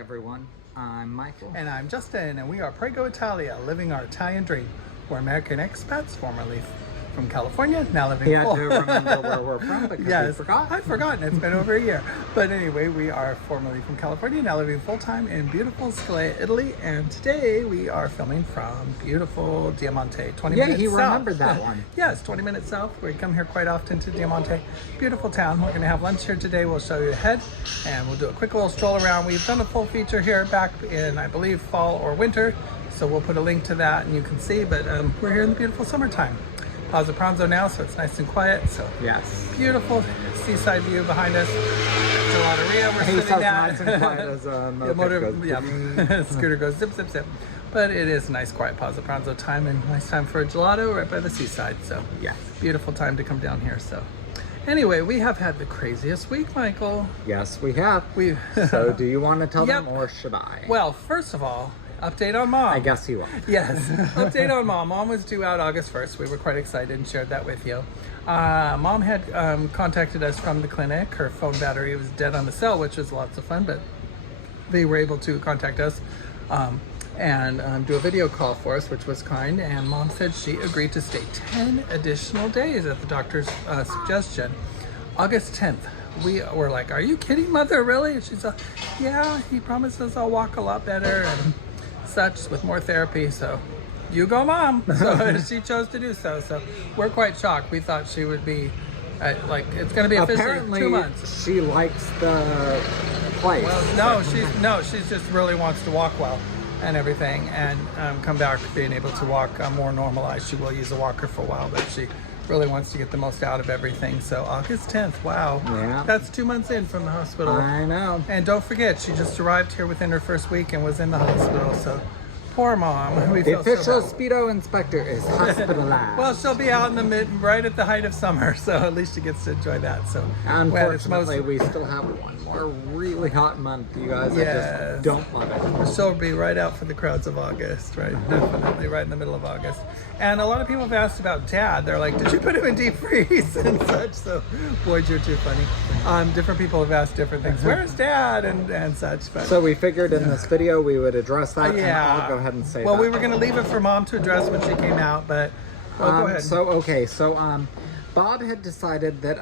everyone. I'm Michael. And I'm Justin, and we are Prego Italia, living our Italian dream. We're American expats, formerly from California, now living He had to remember where we're from because yes, we forgot. I've forgotten. It's been over a year. But anyway, we are formerly from California, now living full-time in beautiful Scalea, Italy. And today we are filming from beautiful Diamante, 20 minutes south. Yeah, he remembered that one. Yes, 20 minutes south. We come here quite often to Diamante. Beautiful town. We're going to have lunch here today. We'll show you ahead, and we'll do a quick little stroll around. We've done a full feature here back in, I believe, fall or winter. So we'll put a link to that, and you can see. But we're here in the beautiful summertime. Plaza Pranzo now, so it's nice and quiet. So yes, beautiful seaside view behind us. Gelateria, we're sitting at. Nice and quiet as a scooter goes zip, zip, zip. But it is a nice, quiet Plaza Pranzo time, and nice time for a gelato right by the seaside. So yes, beautiful time to come down here. So anyway, we have had the craziest week, Michael. Yes, we have. So do you want to tell them, or should I? Well, first of all, update on Mom. I guess you will. Yes, update on Mom. Mom was due out August 1st. We were quite excited and shared that with you. Mom had contacted us from the clinic. Her phone battery was dead on the cell, which was lots of fun, but they were able to contact us and do a video call for us, which was kind. And Mom said she agreed to stay 10 additional days at the doctor's suggestion. August 10th. We were like, are you kidding, Mother, really? And she's like, yeah, he promises I'll walk a lot better and such with more therapy, so you go, Mom. So she chose to do so. So we're quite shocked. We thought she would be like, it's going to be officially Apparently 2 months. She likes the place. Well, she's just really wants to walk well and everything, and come back being able to walk more normalized. She will use a walker for a while, but she really wants to get the most out of everything. So August 10th, wow. Yeah. That's 2 months in from the hospital. I know. And don't forget, she just arrived here within her first week and was in the hospital. So poor Mom. We the feel official so Speedo inspector is hospitalized. Well, she'll be out in the right at the height of summer, so at least she gets to enjoy that. So unfortunately, we still have one more really hot month, you guys. Yes. I just don't love it. She'll be right out for the crowds of August, right? Definitely right in the middle of August. And a lot of people have asked about Dad. They're like, did you put him in deep freeze and such? So, boy, you're too funny. Different people have asked different things. Where's Dad and such. But so we figured in this video we would address that. And I'll go ahead and say well, that. we were going to leave it for Mom to address when she came out, but go ahead. So Bob had decided that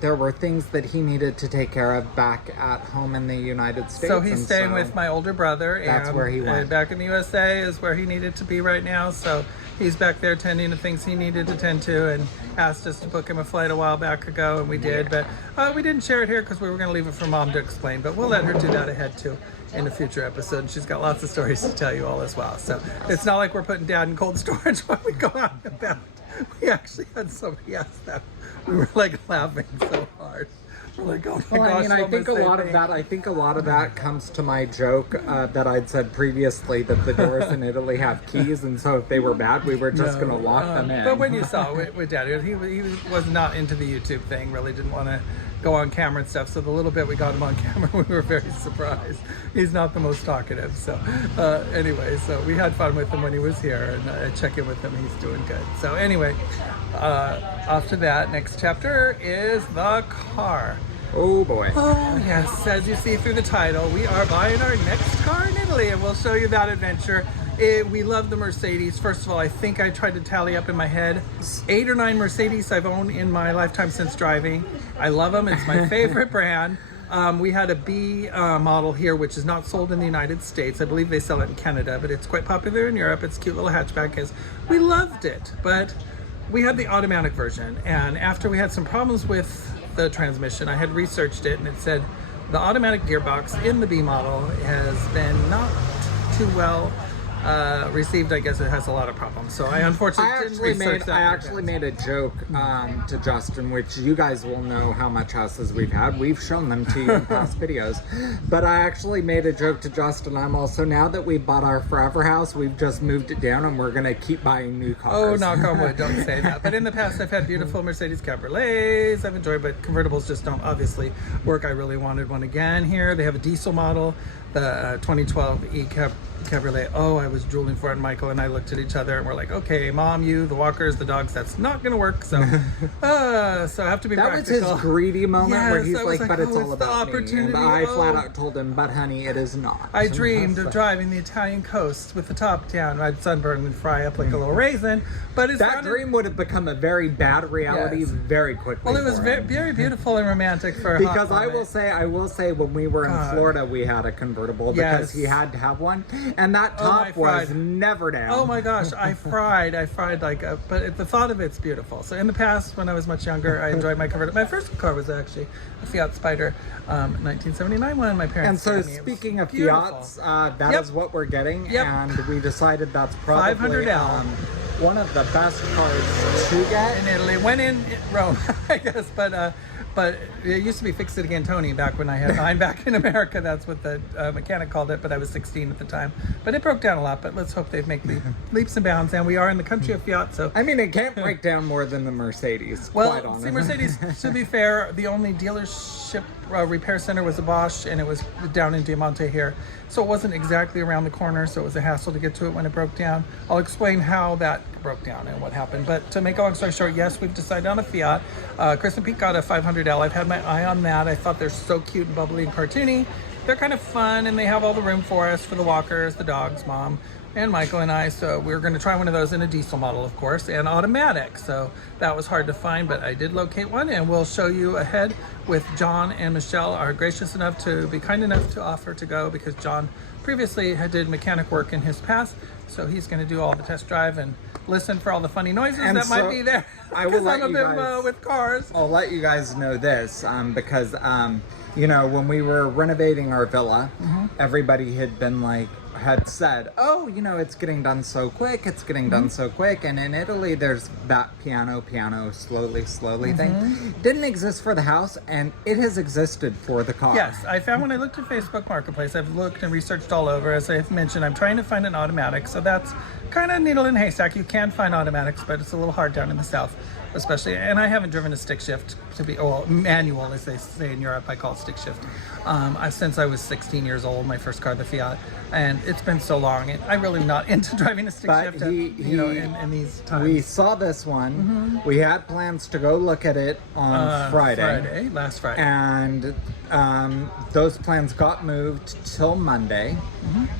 there were things that he needed to take care of back at home in the United States. So he's staying with my older brother. That's where he went. Back in the USA is where he needed to be right now. So he's back there tending to things he needed to tend to, and asked us to book him a flight a while back ago, and we did. But we didn't share it here because we were going to leave it for Mom to explain. But we'll let her do that ahead too in a future episode. And she's got lots of stories to tell you all as well. So it's not like we're putting Dad in cold storage when we go out and about. We actually had somebody ask that. We were like laughing so hard. We're like, oh my gosh. I think a lot of that comes to my joke that I'd said previously, that the doors in Italy have keys, and so if they were bad, we were just going to lock them in. But when you saw with Dad, he was not into the YouTube thing. Really didn't want to go on camera and stuff. So the little bit we got him on camera, we were very surprised. He's not the most talkative. So anyway, so we had fun with him when he was here, and I check in with him. He's doing good. So anyway, after that, next chapter is the car. Oh boy. Oh yes, as you see through the title, we are buying our next car in Italy, and we'll show you that adventure. We love the Mercedes. First of all, I think I tried to tally up in my head 8 or 9 Mercedes I've owned in my lifetime since driving. I love them. It's my favorite brand. We had a B model here, which is not sold in the United States. I believe they sell it in Canada, but it's quite popular in Europe. It's a cute little hatchback. We loved it, but we had the automatic version, and after we had some problems with the transmission, I had researched it, and it said the automatic gearbox in the B model has been not too well received. I guess it has a lot of problems. So I unfortunately didn't research that. I actually made a joke to Justin, which you guys will know how much houses we've had. We've shown them to you in past videos. But I actually made a joke to Justin. I'm also, now that we bought our forever house, we've just moved it down, and we're going to keep buying new cars. Oh, knock on wood, don't say that. But in the past, I've had beautiful Mercedes Cabriolets I've enjoyed, but convertibles just don't obviously work. I really wanted one again here. They have a diesel model. 2012 Cabriolet. Oh, I was drooling for it. And Michael and I looked at each other and we're like, okay, Mom, you, the walkers, the dogs, that's not gonna work. So, so I have to be practical. That was his greedy moment where he's like, but it's all the about me. opportunity. And I flat out told him, but honey, it is not. I dreamed of driving the Italian coast with the top down. I'd sunburn and fry up like a little raisin. But it's that dream would have become a very bad reality very quickly. Well, it was very beautiful and romantic for because I will say when we were in Florida, we had a convertible because he had to have one, and that top was never down. Oh my gosh, I fried but the thought of it's beautiful. So in the past, when I was much younger, I enjoyed my convertible. My first car was actually a Fiat Spider, 1979 one. My parents. And so speaking of Fiats, that is what we're getting, and we decided that's probably 500L. One of the best cars to get in Italy. Went in Rome, I guess, but it used to be Fix It Again Tony back when I had mine back in America. That's what the mechanic called it, but I was 16 at the time. But it broke down a lot, but let's hope they make leaps and bounds. And we are in the country of Fiat, so... I mean, it can't break down more than the Mercedes, well, quite honestly. See, Mercedes, to be fair, the only dealership repair center was a Bosch, and it was down in Diamante here. So it wasn't exactly around the corner, so it was a hassle to get to it when it broke down. I'll explain how that broke down and what happened. But to make a long story short, yes, we've decided on a Fiat. Chris and Pete got a 500L. I've had my eye on that. I thought they're so cute and bubbly and cartoony. They're kind of fun, and they have all the room for us, for the walkers, the dogs, Mom, and Michael and I. So we were going to try one of those in a diesel model, of course, and automatic. So that was hard to find, but I did locate one, and we'll show you ahead with John and Michelle are gracious enough to be kind enough to offer to go, because John previously did mechanic work in his past. So he's going to do all the test drive and listen for all the funny noises that might be there. I will let you guys, with cars. I'll let you guys know this because you know, when we were renovating our villa, everybody had said, oh, you know, it's getting done so quick, it's getting done so quick. And in Italy, there's that piano, slowly thing. Didn't exist for the house, and it has existed for the car. Yes, I found when I looked at Facebook Marketplace, I've looked and researched all over. As I've mentioned, I'm trying to find an automatic, so that's kind of needle in a haystack. You can find automatics, but it's a little hard down in the south, especially. And I haven't driven a stick shift manual, as they say in Europe. I call it stick shift. Since I was 16 years old, my first car, the Fiat, and it's been so long. I really am not into driving a stick shift. In these times. We saw this one. We had plans to go look at it on last Friday, and those plans got moved till Monday.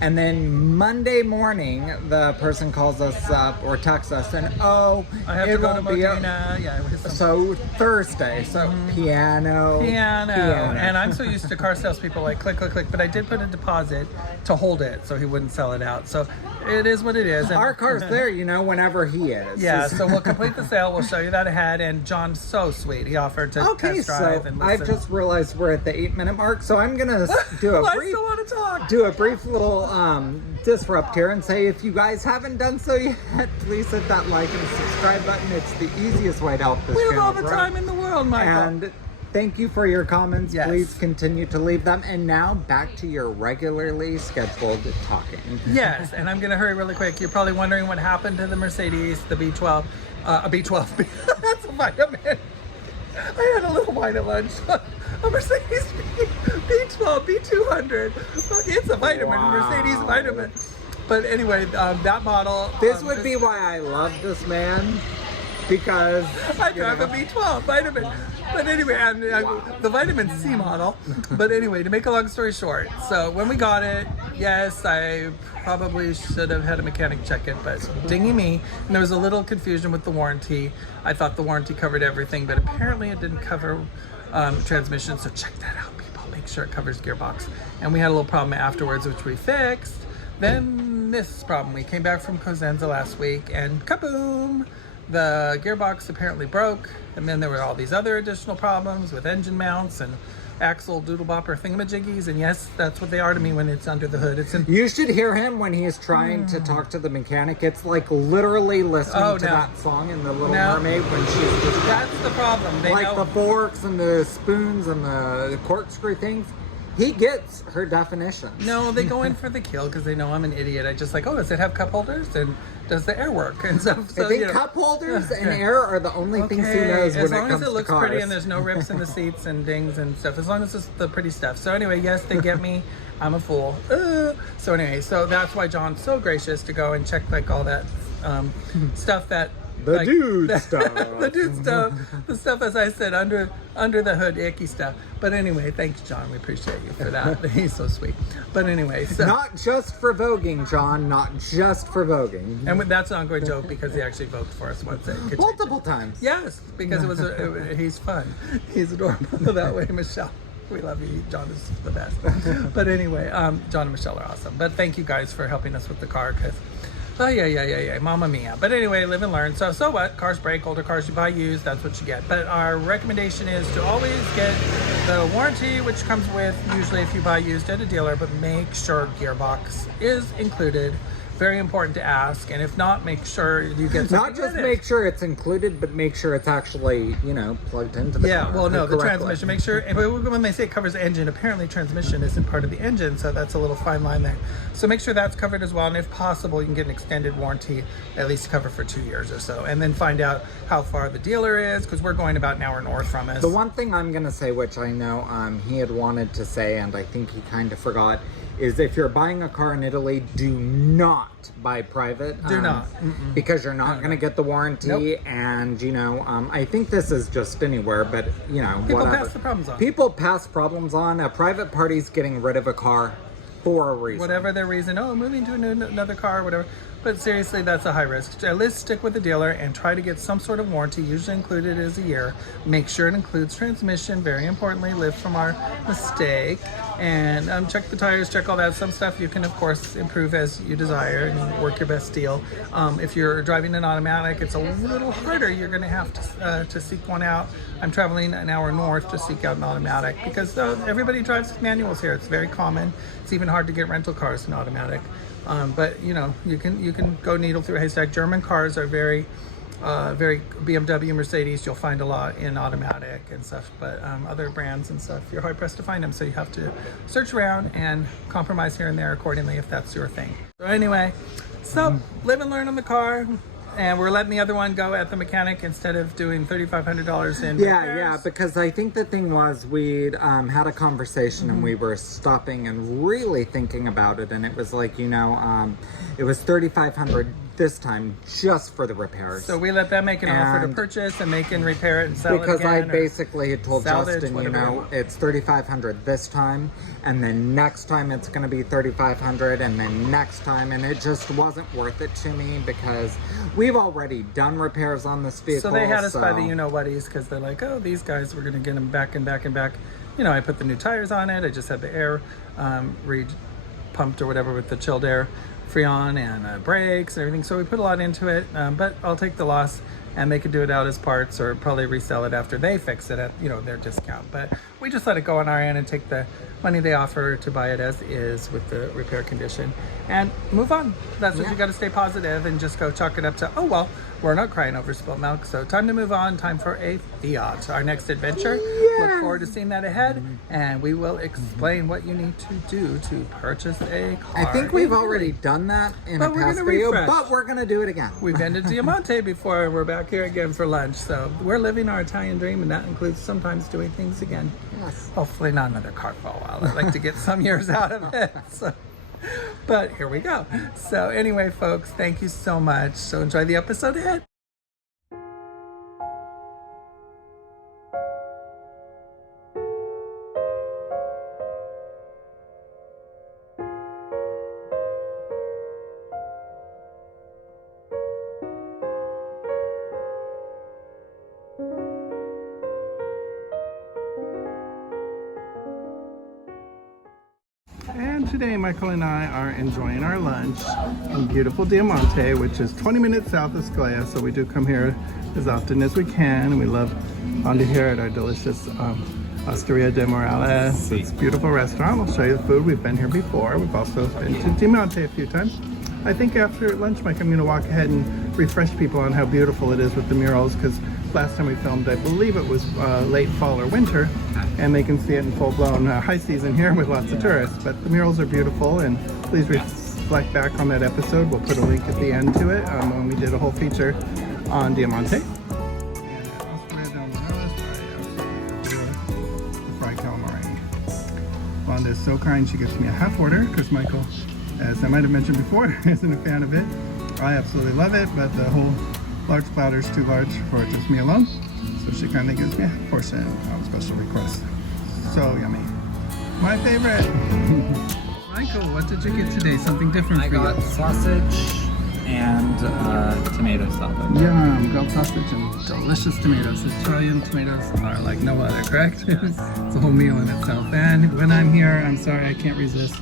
And then Monday morning, the person calls us up or texts us, and I have to go to Modena. So Thursday, piano. And I'm so used to car salespeople like click, but I did put a deposit to hold it so he wouldn't sell it out. So it is what it is. And our car's there, you know, whenever he is. Yeah, so we'll complete the sale. We'll show you that ahead. And John's so sweet. He offered to test drive and listen. I've just realized we're at the 8-minute mark, so I'm gonna do a brief. I still want to talk. Do a brief little disrupt here and say, if you guys haven't done so yet, please hit that like and subscribe button. It's the easiest way to help this channel. We have all the time in the world, Michael. And thank you for your comments. Yes. Please continue to leave them. And now back to your regularly scheduled talking. Yes, and I'm going to hurry really quick. You're probably wondering what happened to the Mercedes, the B12. B12. That's a vitamin. I had a little wine at lunch. A Mercedes B12, B200. It's a vitamin, Mercedes vitamin. But anyway, that model. This would be why I love this man. Because I drive a B12 vitamin. But anyway, the vitamin C model. But anyway, to make a long story short, so when we got it, yes, I probably should have had a mechanic check it, but dingy me. And there was a little confusion with the warranty. I thought the warranty covered everything, but apparently it didn't cover transmission. So check that out, people. Make sure it covers gearbox. And we had a little problem afterwards, which we fixed. Then this problem. We came back from Cosenza last week, and kaboom! The gearbox apparently broke, and then there were all these other additional problems with engine mounts and axle doodle-bopper thingamajiggies, and yes, that's what they are to me when it's under the hood. You should hear him when he is trying to talk to the mechanic. It's like literally listening to that song in The Little Mermaid when she's just... That's the problem. The forks and the spoons and the corkscrew things. He gets her definitions. No, they go in for the kill because they know I'm an idiot. I just like, oh, does it have cup holders? And does the air work? And stuff. So, I think cup holders and air are the only things he knows when it comes to cars. As long as it looks pretty and there's no rips in the seats and dings and stuff. As long as it's the pretty stuff. So anyway, yes, they get me. I'm a fool. So anyway, so that's why John's so gracious to go and check like all that stuff that the like, dude stuff. The dude stuff. The stuff, as I said, under the hood, icky stuff. But anyway, thanks, John. We appreciate you for that. He's so sweet. But anyway, so not just for voguing, John. Not just for voguing. And that's an ongoing joke because he actually vogued for us once. Multiple times. Yes, because it was. He's fun. He's adorable that way, Michelle. We love you. John is the best. But anyway, John and Michelle are awesome. But thank you guys for helping us with the car because. Oh, yeah, Mamma mia. But anyway, live and learn. So what? Cars break, older cars you buy used, that's what you get. But our recommendation is to always get the warranty, which comes with, usually if you buy used at a dealer, but make sure gearbox is included. Very important to ask, and if not, make sure you get something. Not just make sure it's included, but make sure it's actually, plugged into the car. Well, no, the transmission. Make sure, but when they say it covers the engine, apparently transmission isn't part of the engine, so that's a little fine line there. So make sure that's covered as well, and if possible, you can get an extended warranty, at least cover for 2 years or so, and then find out how far the dealer is, because we're going about an hour north from us. The one thing I'm going to say, which I know he had wanted to say, and I think he kind of forgot, is if you're buying a car in Italy, do not buy private. Do not. Because you're not going to get the warranty. Nope. And, I think this is just anywhere, but, People whatever. pass the problems on. People pass problems on. A private party's getting rid of a car for a reason. Whatever their reason. Oh, moving to another car, whatever. But seriously, that's a high risk. At least stick with the dealer and try to get some sort of warranty. Usually included is a year. Make sure it includes transmission. Very importantly, live from our mistake. And check the tires, check all that. Some stuff you can, of course, improve as you desire and work your best deal. If you're driving an automatic, it's a little harder. You're going to have to seek one out. I'm traveling an hour north to seek out an automatic because everybody drives manuals here. It's very common. It's even hard to get rental cars in automatic. But you can go needle through a haystack. German cars are very BMW, Mercedes, you'll find a lot in automatic and stuff, but other brands and stuff, you're hard pressed to find them. So you have to search around and compromise here and there accordingly if that's your thing. So anyway, live and learn on the car. And we're letting the other one go at the mechanic instead of doing $3,500 in repairs. Yeah, because I think the thing was we'd had a conversation and we were stopping and really thinking about it, and it was like, it was $3,500 this time just for the repairs. So we let them make an offer to purchase and they can repair it and sell it again. Because I basically had told salvage, Justin, it's $3,500 this time, and then next time it's going to be $3,500, and then next time, and it just wasn't worth it to me because we've already done repairs on this vehicle. So they had us by the you-know-whaties because they're like, oh, these guys, we're going to get them back and back and back. I put the new tires on it. I just had the air re-pumped or whatever with the chilled air Freon and brakes and everything. So we put a lot into it, but I'll take the loss and they could do it out as parts or probably resell it after they fix it at their discount. But we just let it go on our end and take the money they offer to buy it as is with the repair condition and move on. That's what you got to stay positive and just go chalk it up to, oh, well, we're not crying over spilled milk. So time to move on. Time for a Fiat, our next adventure. Look forward to seeing that ahead. And we will explain what you need to do to purchase a car. I think we've already done that in a past video, but we're going to do it again. We've been to Diamante before. We're back here again for lunch. So we're living our Italian dream, and that includes sometimes doing things again. Yes. Hopefully not another car for a while. I'd like to get some years out of it. So. But here we go. So anyway, folks, thank you so much. So enjoy the episode ahead. And today Michael and I are enjoying our lunch in beautiful Diamante, which is 20 minutes south of Scalea. So we do come here as often as we can. We love onto here at our delicious Osteria de Morales. It's a beautiful restaurant. I'll show you the food. We've been here before. We've also been to Diamante a few times. I think after lunch, Mike, I'm going to walk ahead and refresh people on how beautiful it is with the murals, because last time we filmed, I believe it was late fall or winter, and they can see it in full-blown high season here with lots of tourists. But the murals are beautiful, and please reflect back on that episode. We'll put a link at the end to it when we did a whole feature on Diamante. Wanda is so kind, she gives me a half order because Michael, as I might have mentioned before, isn't a fan of it. I absolutely love it, but the whole large platter is too large for just me alone. So she kindly gives me a portion on special request. So yummy. My favorite. Michael, what did you get today? Something different for you? I got sausage and tomato salad. Yum, grilled sausage and delicious tomatoes. Italian tomatoes are like no other, correct? It's a whole meal in itself. And when I'm here, I'm sorry, I can't resist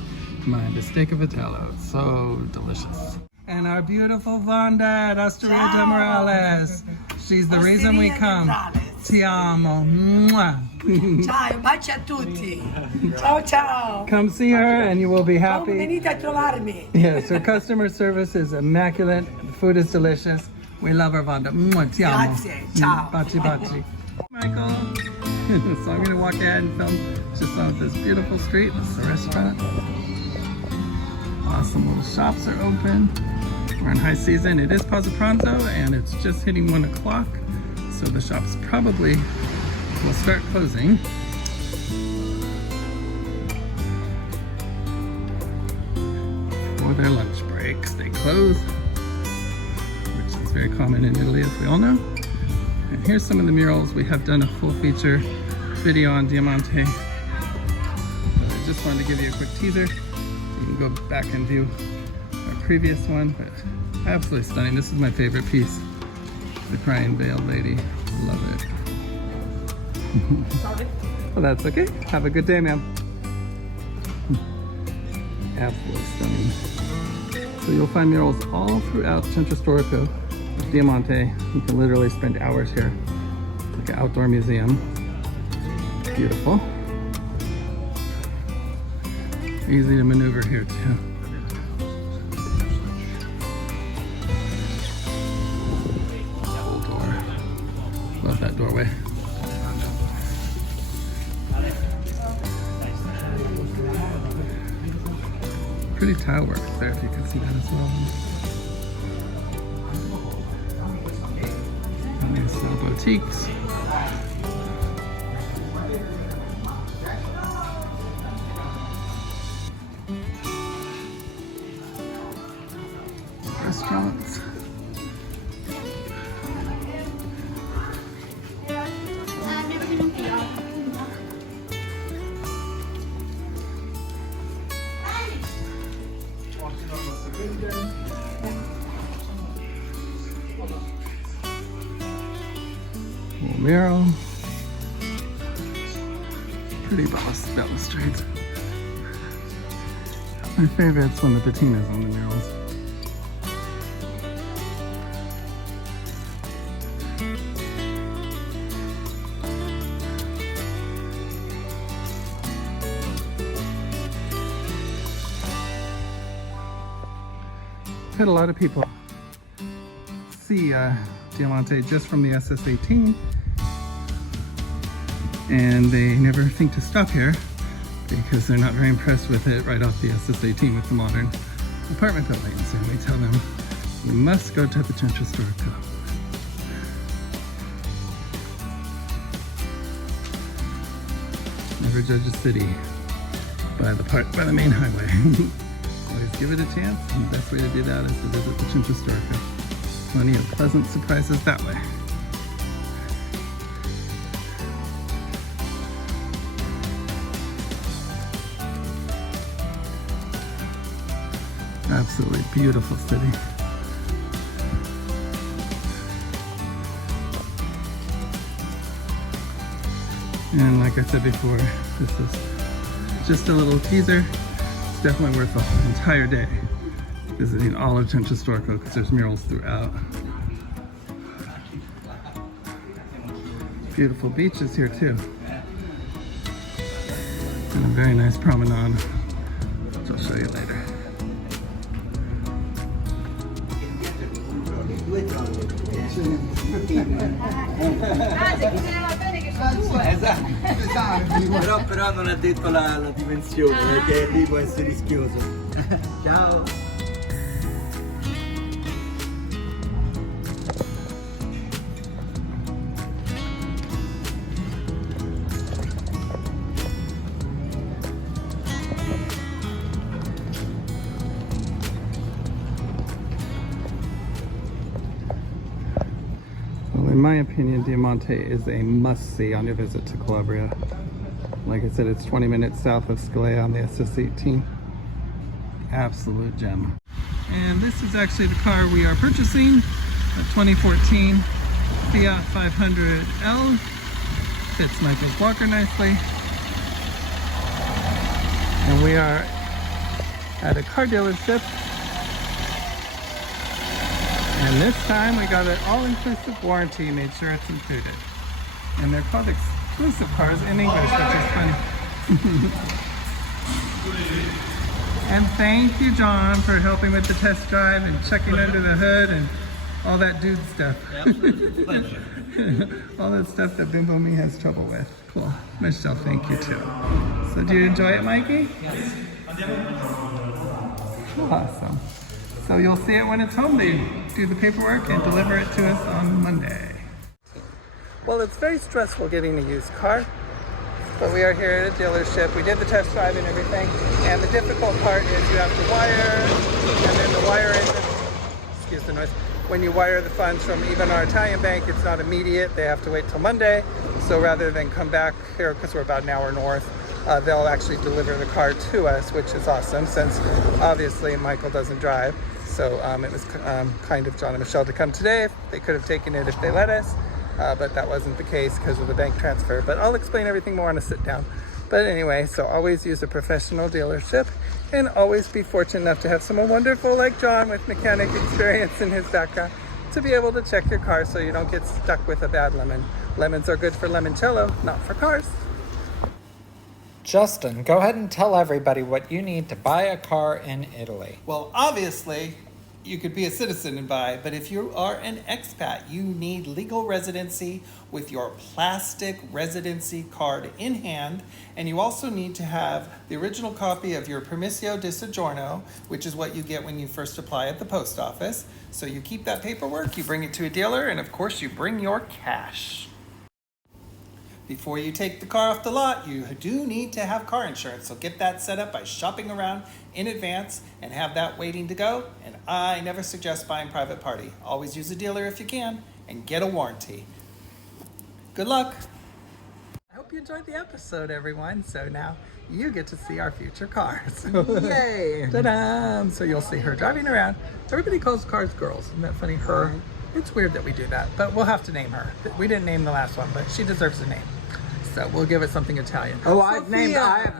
my bistec of Vitello. It's so delicious. And our beautiful Wanda at Osteria de Morales. She's the reason we come. Ti amo. Mwah. Ciao, baci a tutti. Ciao, ciao. Come see her and you will be happy. Venite a trovarmi. Yes, her customer service is immaculate. The food is delicious. We love her, Wanda. Mwah, ti amo. Grazie, ciao. Baci, baci. Michael. So I'm going to walk ahead and film just on this beautiful street. This is a restaurant. Awesome little shops are open. We're in high season. It is Pausa Pranzo and it's just hitting 1 o'clock. So the shops probably will start closing. For their lunch breaks, they close, which is very common in Italy, as we all know. And here's some of the murals. We have done a full feature video on Diamante. I just wanted to give you a quick teaser. You can go back and view our previous one, but absolutely stunning. This is my favorite piece. The crying veiled lady. Love it. Well, that's okay. Have a good day, ma'am. Absolutely stunning. So you'll find murals all throughout Centro Storico with Diamante. You can literally spend hours here. It's like an outdoor museum. Beautiful. Easy to maneuver here too. Full door. Love that doorway. Pretty tile work there, if you can see that as well. Nice little boutiques. Restaurants. Mural. Pretty balustrades. My favorite's when the patina's on the murals. Had a lot of people see Diamante just from the SS-18, and they never think to stop here because they're not very impressed with it right off the SS-18 with the modern apartment buildings. And we tell them, you must go to the Centro Storico. Never judge a city by the main highway. Always give it a chance, and the best way to do that is to visit the Centro Storico. Plenty of pleasant surprises that way. Absolutely beautiful city. And like I said before, this is just a little teaser. It's definitely worth the entire day visiting all of Centro Storico because there's murals throughout. Beautiful beaches here too. And a very nice promenade, which I'll show you later. Però non ha detto la dimensione, perché lì può essere rischioso. Ciao! Well, in my opinion, Diamante is a must-see on your visit to Calabria. Like I said, it's 20 minutes south of Scalea on the SS18. Absolute gem. And this is actually the car we are purchasing, a 2014 Fiat 500L. Fits Michael's walker nicely. And we are at a car dealership. And this time we got an all-inclusive warranty, made sure it's included. And they're called exclusive cars in English, which is funny. And thank you, John, for helping with the test drive and checking under the hood and all that dude stuff. Absolute pleasure. All that stuff that Bimbo Me has trouble with. Cool. Michelle, thank you too. So do you enjoy it, Mikey? Yes. Awesome. So you'll see it when it's home. They do the paperwork and deliver it to us on Monday. Well, it's very stressful getting a used car, but we are here at a dealership. We did the test drive and everything, and the difficult part is you have to wire, and then the wire isn't, excuse the noise, when you wire the funds from even our Italian bank, it's not immediate. They have to wait till Monday. So rather than come back here, because we're about an hour north, they'll actually deliver the car to us, which is awesome, since obviously Michael doesn't drive. So it was kind of John and Michelle to come today. They could have taken it if they let us, but that wasn't the case because of the bank transfer. But I'll explain everything more on a sit down. But anyway, so always use a professional dealership and always be fortunate enough to have someone wonderful like John with mechanic experience in his background to be able to check your car so you don't get stuck with a bad lemon. Lemons are good for limoncello, not for cars. Justin, go ahead and tell everybody what you need to buy a car in Italy. Well, obviously, you could be a citizen and buy, but if you are an expat, you need legal residency with your plastic residency card in hand, and you also need to have the original copy of your Permesso di Soggiorno, which is what you get when you first apply at the post office. So you keep that paperwork, you bring it to a dealer, and of course you bring your cash. Before you take the car off the lot, you do need to have car insurance. So get that set up by shopping around in advance and have that waiting to go. And I never suggest buying private party. Always use a dealer if you can and get a warranty. Good luck. I hope you enjoyed the episode, everyone. So now you get to see our future cars. Yay! Ta-da! So you'll see her driving around. Everybody calls cars girls. Isn't that funny? Her. It's weird that we do that, but we'll have to name her. We didn't name the last one, but she deserves a name. So we'll give it something Italian. Oh, I have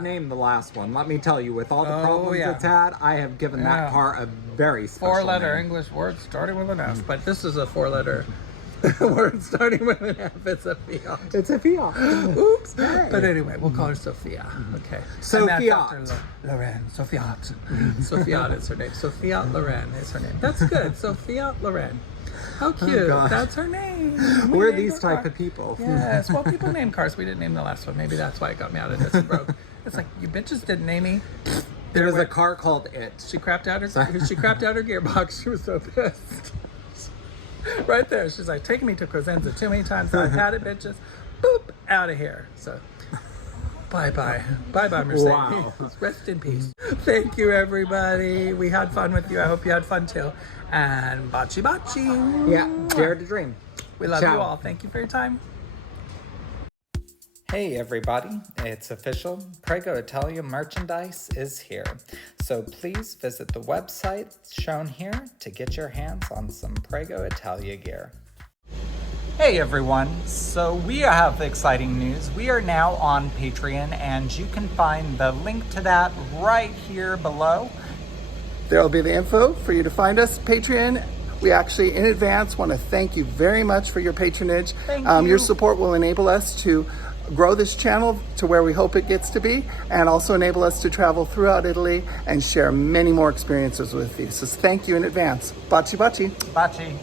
named the last one. Let me tell you, with all the problems it's had, I have given that car a very special four-letter name. English word starting with an F, but this is a four-letter word starting with an F. It's a Fiat. It's a Fiat. Oops. Hey. But anyway, we'll call her Sophia. Okay. Sophia. Lorraine. Sophia. Sophia is her name. Sophia Lorraine is her name. That's good. Sophia Lorraine. How cute. Oh, that's her name. We're these type of people. Yes. Well, people name cars. We didn't name the last one. Maybe that's why it got me out of this and broke. It's like, you bitches didn't name me. There's a car called It. She crapped out her gearbox. She was so pissed. Right there. She's like, taking me to Cosenza too many times. I've had it, bitches. Boop. Out of here. So, bye-bye. Bye-bye, Mercedes. Wow. Rest in peace. Thank you, everybody. We had fun with you. I hope you had fun, too. And baci baci. Yeah, dare to dream. We love Ciao. you all. Thank you for your time. Hey everybody, it's official. Prego Italia merchandise is here. So please visit the website shown here to get your hands on some Prego Italia gear. Hey everyone, so we have exciting news. We are now on Patreon and you can find the link to that right here below. There will be the info for you to find us. Patreon. We actually, in advance, want to thank you very much for your patronage. Thank you. Your support will enable us to grow this channel to where we hope it gets to be, and also enable us to travel throughout Italy and share many more experiences with you. So thank you in advance. Baci baci. Baci.